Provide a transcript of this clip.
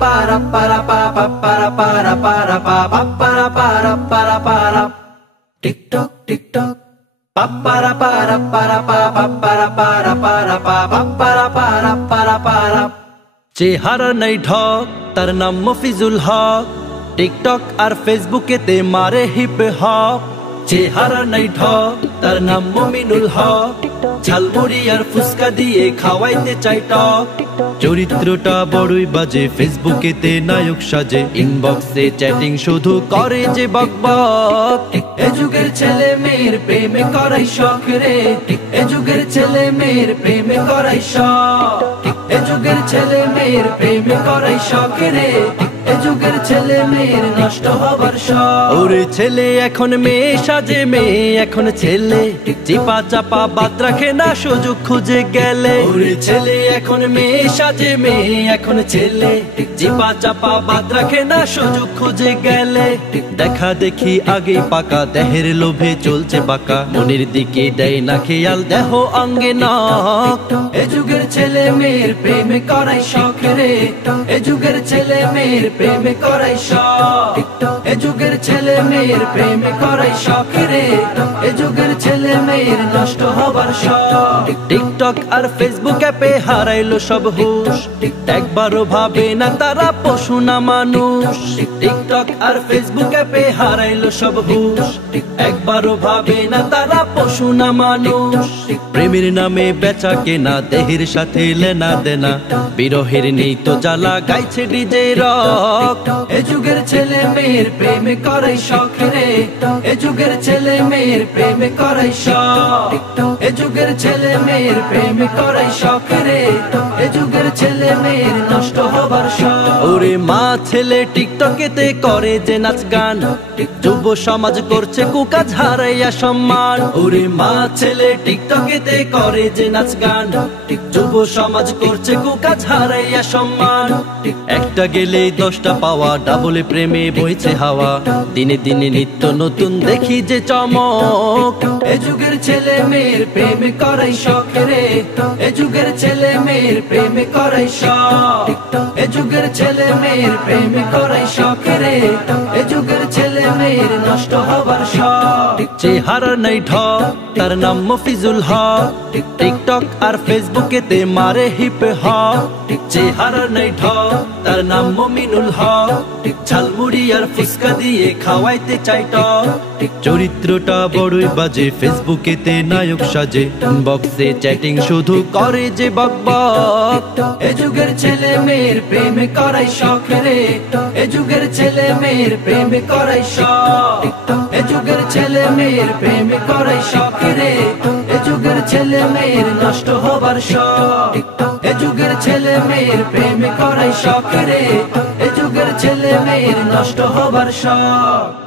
para para pa pa para para TikTok TikTok pa para pa para চেহারা নাই ঢক তার নাম মফিজুল হক টিকটক আর ফেসবুকেতে মারে হিপ হপ চেহারা নাই ঢক তার নাম মমিনুল হক ঝালমুড়ি আর ফুসকা দিয়ে খাওয়াইতে চাই টক চরিত্রটা বড়ই বাজে ফেসবুকেতে নায়ক সাজে ইনবক্সে চ্যাটিং শুধু করে যে বকবক এ যুগের ছেলে মেয়ের প্রেমে করাই শখ রে এ যুগের ছেলে মেয়ের প্রেমে করাই শখ এ যুগের ছেলে মেয়ের প্রেমে করাই শখ রে এ যুগের ছেলে মেয়ের নষ্ট হবার শখ ওরে ছেলে এখন মেয়ে সাজে মেয়ে এখন ছেলে চিপা চাপা বাদ রাখে না সুযোগ খুঁজে গেলে ওরে ছেলে এখন মেয়ে সাজে মেয়ে এখন ছেলে চিপা চাপা বাদ রাখে না সুযোগ খুঁজে গেলে দেখা দেখি আগেই পাকা দেহের লোভে চলছে বাঁকা মনের দিকে দেয় না খেয়াল দেহ অঙ্গে নখ এ যুগের ছেলে মেয়ের প্রেমে করাই শখ রে এ যুগের ছেলে মেয়ের প্রেমে করাই শখ এ যুগের ছেলে মেয়ের প্রেমে করাই শখ রে এ যুগের ছেলে মেয়ের নষ্ট হবার শখ টিকটক আর ফেসবুক অ্যাপে হারাইলো সব হুশ একবারও ভাবে না তারা পশু না মানুষ টিকটক আর ফেসবুক অ্যাপে হারাইলো সব হুশ একবারও ভাবে না তারা পশু না মানুষ প্রেমের নামে বেচা কেনা দেহের সাথে লেনা দেনা বিরহের নেই তো জ্বালা গাইছে ডিজে রক এ যুগের ছেলে মেয়ের প্রেমে করাই শখ রে এ যুগের ছেলে মেয়ের প্রেমে করাই শখ এ যুগের ছেলে মেয়ের প্রেমে করাই শখ রে এ যুগের ছেলে মেয়ের নষ্ট হবার শখ ওরে মা ছেলে টিকটকেতে করে যে নাচ গান যুব সমাজ করছে কুকাজ হারাইয়া সম্মান ওরে মা ছেলে টিকটকেতে করে যে নাচ গান যুব সমাজ করছে কুকাজ হারাইয়া সম্মান একটা গেলে 10টা পাওয়া ডাবলে প্রেমে বইছে হাওয়া দিনে দিনে নিত্য নতুন দেখি যে চমক এ যুগের ছেলে মেয়ের প্রেমে করাই শখ রে এ যুগের ছেলে মেয়ের প্রেমে করাই শখ এ যুগের ছেলে মেয়ের প্রেমে করাই শখ রে এ যুগের ছেলে মেয়ের নষ্ট হবার শখ চেহারা নাই ঢক তার নাম মফিজুল হক টিকটক আর ফেসবুকেতে মারে হিপ হপ চেহারা নাই ঢক তার নাম মমিনুল হক ঝালমুড়ি আর ফুসকা দিয়ে খাওয়াইতে চাই টক চরিত্রটা বড়ই বাজে ফেসবুকেতে নায়ক সাজে ইনবক্সে চ্যাটিং শুধু করে যে বকবক এ যুগের ছেলে মেয়ের প্রেমে করাই শখ রে এ যুগের ছেলে মেয়ের প্রেমে করাই শখ এ যুগের ছেলে মেয়ের প্রেমে করাই শখ রে এ যুগের ছেলে মেয়ের নষ্ট হবার শখ এ যুগের ছেলে মেয়ের প্রেমে করাই শখ রে এ যুগের ছেলে মেয়ের নষ্ট হবার শখ।